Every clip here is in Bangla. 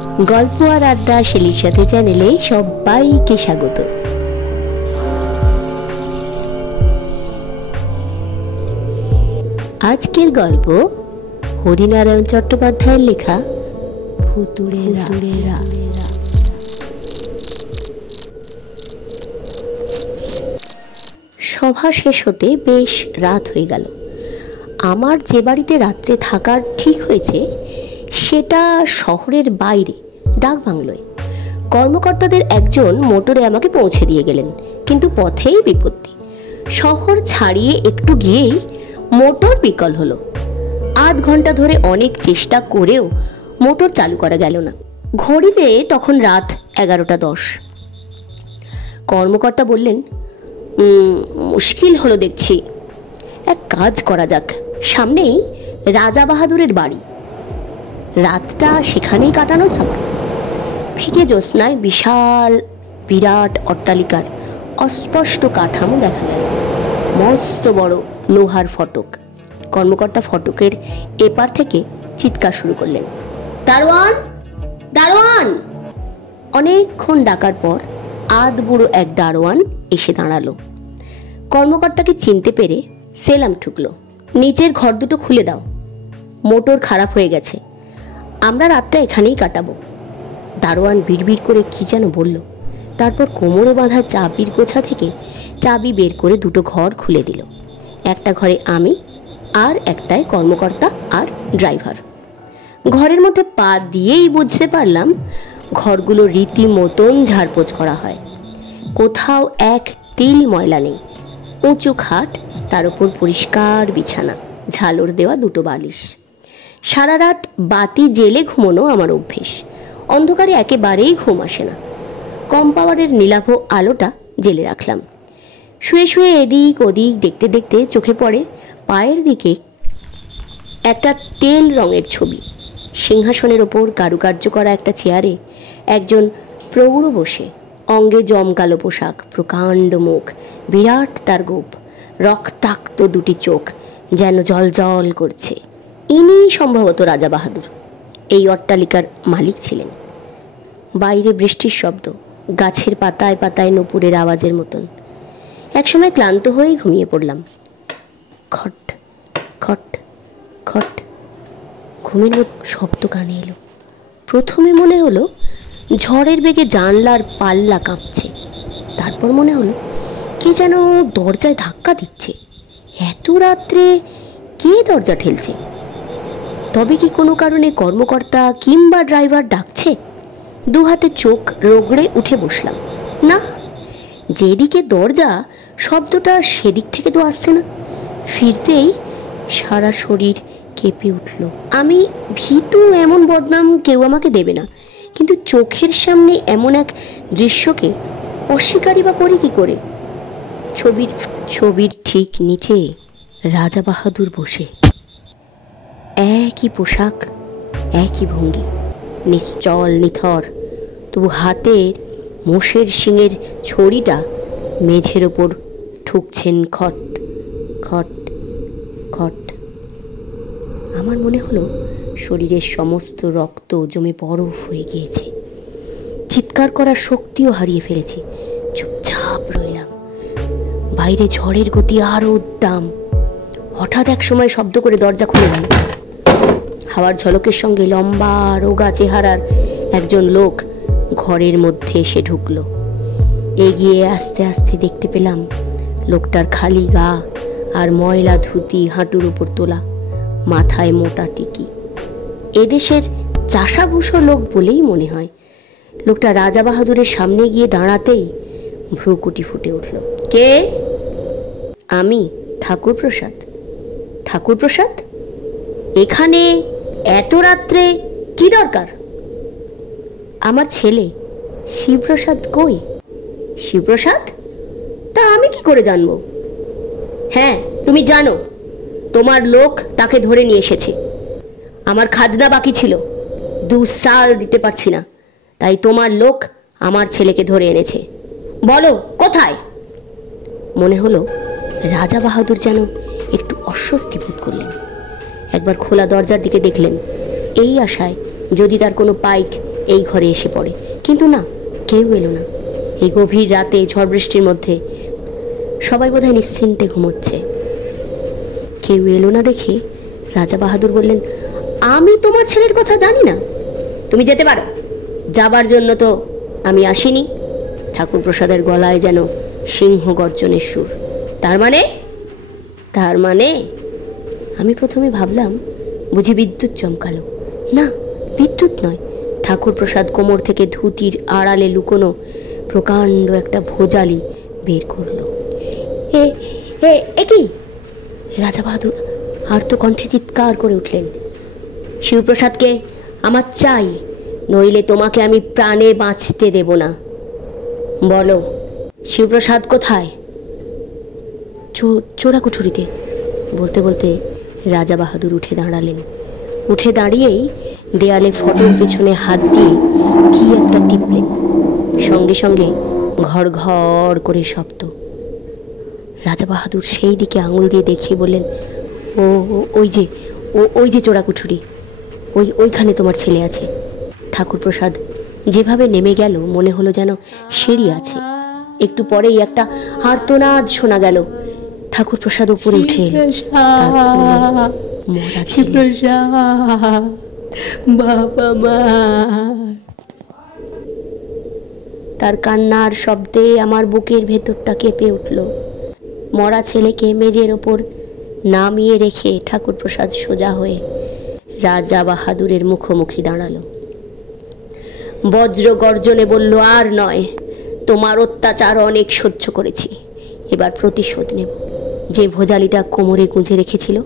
গল্প আর আড্ডা শেলির সাথে চ্যানেলে সবাইকে স্বাগত। আজকের গল্প হরিনারায়ণ চট্টোপাধ্যায়ের লেখা ভুতুড়েরা। সভা শেষ হতে বেশ রাত হয়ে গেল। আমার যে বাড়িতে রাত্রে থাকার ঠিক হয়েছে সেটা শহরের বাইরে ডাকবাংলোয়। কর্মকর্তাদের একজন মোটরে আমাকে পৌঁছে দিয়ে গেলেন, কিন্তু পথেই বিপত্তি। শহর ছাড়িয়ে একটু গিয়েই মোটর বিকল হলো। আধ ঘন্টা ধরে অনেক চেষ্টা করেও মোটর চালু করা গেল না। ঘড়িতে তখন রাত 11:10। কর্মকর্তা বললেন, মুশকিল হলো দেখছি। এক কাজ করা যাক, সামনেই রাজা বাহাদুরের বাড়ি, রাতটা সেখানেই কাটানো যাক। ফিকে জ্যোৎস্নায় বিশাল বিরাট অট্টালিকার অস্পষ্ট কাঠামো দেখা গেল। মস্ত বড় লোহার ফটক। কর্মকর্তা ফটকের এপার থেকে চিৎকার শুরু করলেন, দারোয়ান, দারোয়ান। অনেকক্ষণ ডাকার পর আধ বুড়ো এক দারোয়ান এসে দাঁড়ালো। কর্মকর্তাকে চিনতে পেরে সেলাম ঠুকলো, নিচের ঘর দুটো খুলে দাও, মোটর খারাপ হয়ে গেছে, আমরা রাতটা এখানেই কাটাবো। দারোয়ান বিড়বিড় করে কি যেন বলল, তারপর কোমরে বাঁধা চাবির গোছা থেকে চাবি বের করে দুটো ঘর খুলে দিল। একটা ঘরে আমি, আর একটায় কর্মকর্তা আর ড্রাইভার। ঘরের মধ্যে পা দিয়েই বুঝতে পারলাম ঘরগুলো রীতিমতন ঝাড়পোছ করা হয়। কোথাও এক তিল ময়লা নেই। উঁচু খাট, তার উপর পরিষ্কার বিছানা, ঝালর দেওয়া দুটো বালিশ। সারা রাত বাতি জেলে ঘুমোনো আমার অভ্যেস। অন্ধকারে একেবারেই ঘুম আসে না। কম পাওয়ারের নীলাভ আলোটা জেলে রাখলাম। শুয়ে শুয়ে এদিক ওদিক দেখতে দেখতে চোখে পড়ে পায়ের দিকে একটা তেল রঙের ছবি। সিংহাসনের ওপর কারুকার্য করা একটা চেয়ারে একজন প্রৌঢ় বসে, অঙ্গে জমকালো পোশাক, প্রকাণ্ড মুখ, বিরাট তার গোপ, রক্তাক্ত দুটি চোখ যেন জল জল করছে। ইনি সম্ভবত রাজা বাহাদুর। এই অট্টালিকার মালিক ছিলেন। বাইরে বৃষ্টির শব্দ, গাছের পাতায় পাতায় নূপুরের আওয়াজের মতন। একসময় ক্লান্ত হয়েই ঘুমিয়ে পড়লাম। খট খট খট ঘুমের মধ্যে শব্দ কানে এলো। প্রথমে মনে হলো ঝড়ের বেগে জানলার পাল্লা কাঁপছে। তারপর মনে হলো কে যেন দরজায় ধাক্কা দিচ্ছে। এত রাত্রে কে দরজা ঠেলছে? তবে কি কোনো কারণে কর্মকর্তা কিংবা ড্রাইভার ডাকছে? দু হাতে চোখ রগড়ে উঠে বসলাম। না, যেদিকে দরজা শব্দটা সেদিক থেকে তো আসছে না। ফিরতেই সারা শরীর কেঁপে উঠল। আমি ভীতু, এমন বদনাম কেউ আমাকে দেবে না, কিন্তু চোখের সামনে এমন এক দৃশ্যকে অস্বীকারই বা করি কি করে? ছবির ঠিক নিচে রাজা বাহাদুর বসে, একই পোশাক, একই ভঙ্গি, নিশ্চল নিথর, তবু হাতের মোষের শিঙের ছড়িটা মেঝের ওপর ঠুকছেন খট খট খট। আমার মনে হলো শরীরের সমস্ত রক্ত জমে বরফ হয়ে গিয়েছে। চিৎকার করার শক্তিও হারিয়ে ফেলেছি। চুপচাপ রইলাম। বাইরে ঝড়ের গতি আরো উদ্দাম। হঠাৎ এক সময় শব্দ করে দরজা খুলে গেল। হাওয়ার ঝলকের সঙ্গে লম্বা রোগা চেহারার একজন লোক ঘরের মধ্যে এসে ঢুকলো। এগিয়ে আস্তে আস্তে দেখতে পেলাম লোকটার খালি গা আর ময়লা ধুতি হাঁটুর উপর তোলা, মাথায় মোটা টিকি। এদেশের চাষাভূষো লোক বলেই মনে হয়। লোকটা রাজা বাহাদুরের সামনে গিয়ে দাঁড়াতেই ভ্রুকুটি ফুটে উঠল। কে? আমি, ঠাকুর প্রসাদ। ঠাকুর প্রসাদ? এখানে এত রাত্রে কি দরকার? আমার ছেলে শিবপ্রসাদ কই? শিবপ্রসাদ? তা আমি কি করে জানবো? হ্যাঁ, তুমি জানো, তোমার লোক তাকে ধরে নিয়ে এসেছে। আমার খাজনা বাকি ছিল, 2 সাল দিতে পারছি না, তাই তোমার লোক আমার ছেলেকে ধরে এনেছে। বলো কোথায়? মনে হলো রাজা বাহাদুর যেন একটু অস্বস্তি বোধ করলেন। একবার খোলা দরজার দিকে দেখলেন, এই আশায় যদি তার কোনো পাইক এই ঘরে এসে পড়ে, কিন্তু না, কেউ এলো না। এই গভীর রাতে ঝড় বৃষ্টির মধ্যে সবাই বোধহয় নিশ্চিন্তে ঘুমোচ্ছে। কেউ এলো না দেখে রাজা বাহাদুর বললেন, আমি তোমার ছেলের কথা জানি না, তুমি যেতে পারো। যাবার জন্য তো আমি আসিনি। ঠাকুর প্রসাদের গলায় যেন সিংহ গর্জনের সুর। তার মানে আমি প্রথমে ভাবলাম বুঝি বিদ্যুৎ চমকালো। না, বিদ্যুৎ নয়, ঠাকুর প্রসাদ কোমর থেকে ধুতির আড়ালে লুকোনো প্রকাণ্ড একটা ভোজালি বের করলো। এ কি? রাজা বাহাদুর আর্ত কণ্ঠে চিৎকার করে উঠলেন, শিবপ্রসাদকে আমার চাই, নইলে তোমাকে আমি প্রাণে বাঁচতে দেব না। বলো, শিবপ্রসাদ কোথায়? চোরাকুঠুরিতে। বলতে বলতে রাজা বাহাদুর উঠে দাঁড়ালেন। উঠে দাঁড়িয়েই দেয়ালে ফটোর পেছনে হাত দিয়ে কি একটা টিপলেন। সঙ্গে সঙ্গে ঘর ঘর করে শব্দ। রাজা বাহাদুর সেই দিকে আঙুল দিয়ে দেখিয়ে বললেন, ওই যে চোরাকুঠুরি, ওইখানে তোমার ছেলে আছে। ঠাকুর প্রসাদ যেভাবে নেমে গেল মনে হলো যেন সিঁড়ি আছে। একটু পরেই একটা আর্তনাদ শোনা গেল। ঠাকুর প্রসাদ উপরে উঠে এলো। তার কান্নার শব্দে আমার বুকের ভেতরটা কেঁপে উঠল। মরা ছেলেকে মেজের ওপর নামিয়ে রেখে ঠাকুর প্রসাদ সোজা হয়ে রাজা বাহাদুরের মুখোমুখি দাঁড়ালো। বজ্র গর্জনে বলল, আর নয়, তোমার অত্যাচার অনেক সহ্য করেছি, এবার প্রতিশোধ নেব। যে ভোজালিটা কোমরে গুঁজে রেখেছিল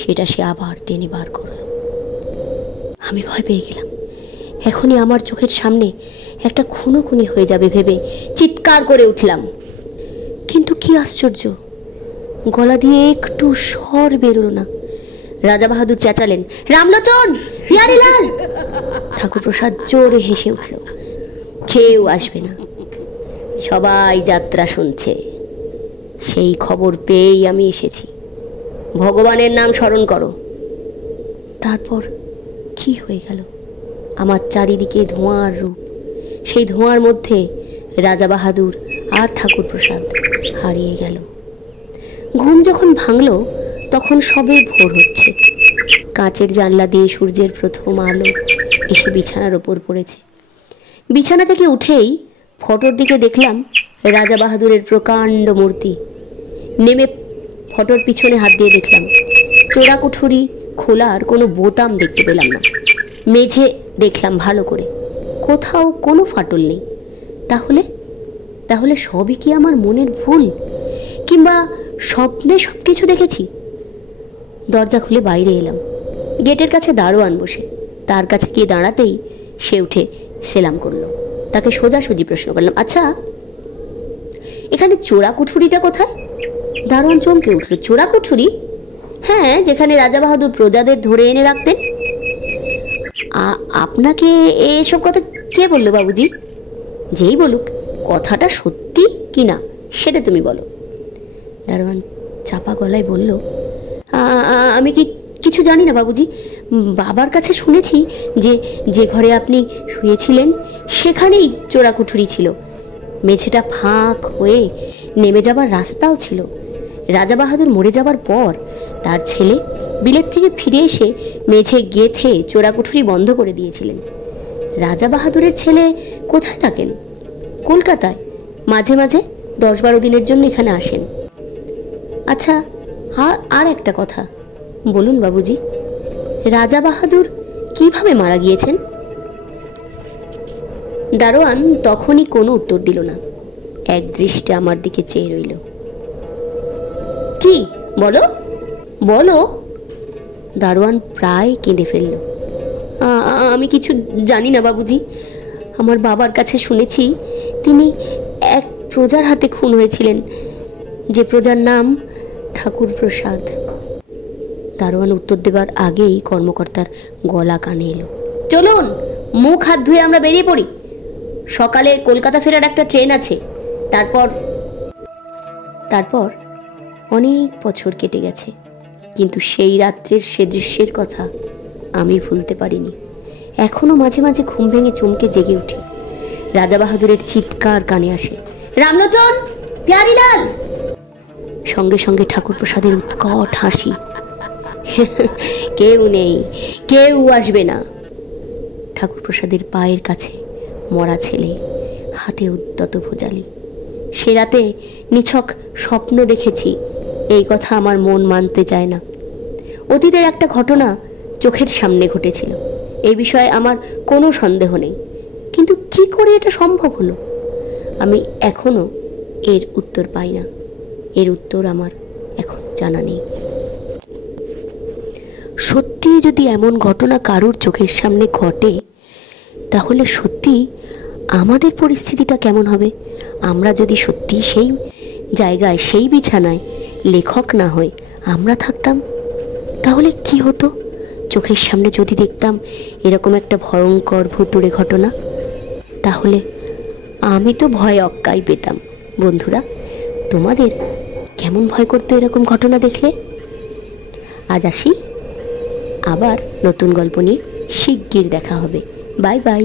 সেটা সে আবার টেনে বার করল। আমি ভয় পেয়ে গেলাম। এখনই আমার চোখের সামনে একটা খুনোখুনি হয়ে যাবে ভেবে চিৎকার করে উঠলাম। কিন্তু কি আশ্চর্য, গলা দিয়ে একটু স্বর বেরোলো না। রাজা বাহাদুর চেঁচালেন, রামলোচন, হিয়ারিলাল! ঠাকুর প্রসাদ জোরে হেসে উঠল। কেউ আসবে না, সবাই যাত্রা শুনছে। সেই খবর পেয়েই আমি এসেছি। ভগবানের নাম স্মরণ করো। তারপর কি হয়ে গেল? আমার চারিদিকে ধোঁয়ার রূপ। সেই ধোঁয়ার মধ্যে রাজা বাহাদুর আর ঠাকুর প্রসাদ হারিয়ে গেল। ঘুম যখন ভাঙল তখন সবে ভোর হচ্ছে। কাঁচের জানলা দিয়ে সূর্যের প্রথম আলো এসে বিছানার ওপর পড়েছে। বিছানা থেকে উঠেই ফটোর দিকে দেখলাম রাজা বাহাদুরের প্রকাণ্ড মূর্তি। নেমে ফটোর পিছনে হাত দিয়ে দেখলাম চোরাকুঠুরি খোলার কোনো বোতাম দেখতে পেলাম না। মেঝে দেখলাম ভালো করে, কোথাও কোনো ফাটল নেই। তাহলে সবই কি আমার মনের ভুল, কিংবা স্বপ্নে সব কিছু দেখেছি? দরজা খুলে বাইরে এলাম। গেটের কাছে দারোয়ান বসে। তার কাছে গিয়ে দাঁড়াতেই সে উঠে সেলাম করলো। তাকে সোজাসুজি প্রশ্ন করলাম, আচ্ছা, এখানে চোরাকুঠুরিটা কোথায়? দারোয়ান চমকে উঠল। চোরাকুঠুরি? হ্যাঁ, যেখানে রাজা বাহাদুর প্রজাদের ধরে এনে রাখতেন। আপনাকে এসব কথা কে বললো বাবুজি? যেই বলুক, কথাটা সত্যি কি না সেটা তুমি বলো। দারোয়ান চাপা গলায় বলল, আমি কিছু জানি না বাবুজি। বাবার কাছে শুনেছি যে ঘরে আপনি শুয়েছিলেন সেখানেই চোরাকুঠুরি ছিল। মেঝেটা ফাঁক হয়ে নেমে যাবার রাস্তাও ছিল। রাজা বাহাদুর মরে যাবার পর তার ছেলে বিলেত থেকে ফিরে এসে মেঝে গেঁথে চোরাকুঠুরি বন্ধ করে দিয়েছিলেন। রাজা বাহাদুরের ছেলে কোথায় থাকেন? কলকাতায়। মাঝে মাঝে 10-12 দিনের জন্য এখানে আসেন। আচ্ছা, আর একটা কথা বলুন বাবুজি, রাজা বাহাদুর কিভাবে মারা গিয়েছেন? দারোয়ান তখনই কোনো উত্তর দিল না। এক দৃষ্টে আমার দিকে চেয়ে রইল। কি বলো বলো? দারোয়ান প্রায় কেঁদে ফেলল। আমি কিছু জানি না বাবুজি। আমার বাবার কাছে শুনেছি তিনি এক প্রজার হাতে খুন হয়েছিলেন, যে প্রজার নাম ঠাকুর প্রসাদ। দারোয়ান উত্তর দেবার আগেই কর্মকর্তার গলা কানে এলো, চলুন মুখ হাত ধুয়ে আমরা বেরিয়ে পড়ি। সকালে কলকাতা ফেরার একটা ট্রেন আছে। তারপর অনেক বছর কেটে গেছে, কিন্তু সেই রাত্রের সে দৃশ্যের কথা আমি ভুলতে পারিনি। এখনো মাঝে মাঝে ঘুম ভেঙে চমকে জেগে উঠি। রাজা বাহাদুরের চিৎকার কানে আসে, রামলোচন, প্যারিলাল। সঙ্গে সঙ্গে ঠাকুর প্রসাদের উৎকট হাসি, কেউ নেই, কেউ আসবে না। ঠাকুর প্রসাদের পায়ের কাছে মরা ছেলে, হাতে উদ্যত ভুজালি। সে রাতে নিছক স্বপ্ন দেখেছি, এই কথা আমার মন মানতে চায় না। অতীতের একটা ঘটনা চোখের সামনে ঘটেছিল, এই বিষয়ে আমার কোনো সন্দেহ নেই, কিন্তু কি করে এটা সম্ভব হলো আমি এখনো এর উত্তর পাই না। এর উত্তর আমার এখন জানা নেই। সত্যি যদি এমন ঘটনা কারোর চোখের সামনে ঘটে, তাহলে সত্যি আমাদের পরিস্থিতিটা কেমন হবে? আমরা যদি সত্যি সেই জায়গায়, সেই বিছানায় লেখক না হয়ে আমরা থাকতাম, তাহলে কি হতো? চোখের সামনে যদি দেখতাম এরকম একটা ভয়ঙ্কর ভুতুড়ে ঘটনা, তাহলে আমি তো ভয়ে অক্কাই পেতাম। বন্ধুরা, তোমাদের কেমন ভয় করতো এরকম ঘটনা দেখলে? আজ আসি, আবার নতুন গল্প নিয়ে শিগগির দেখা হবে। Bye bye.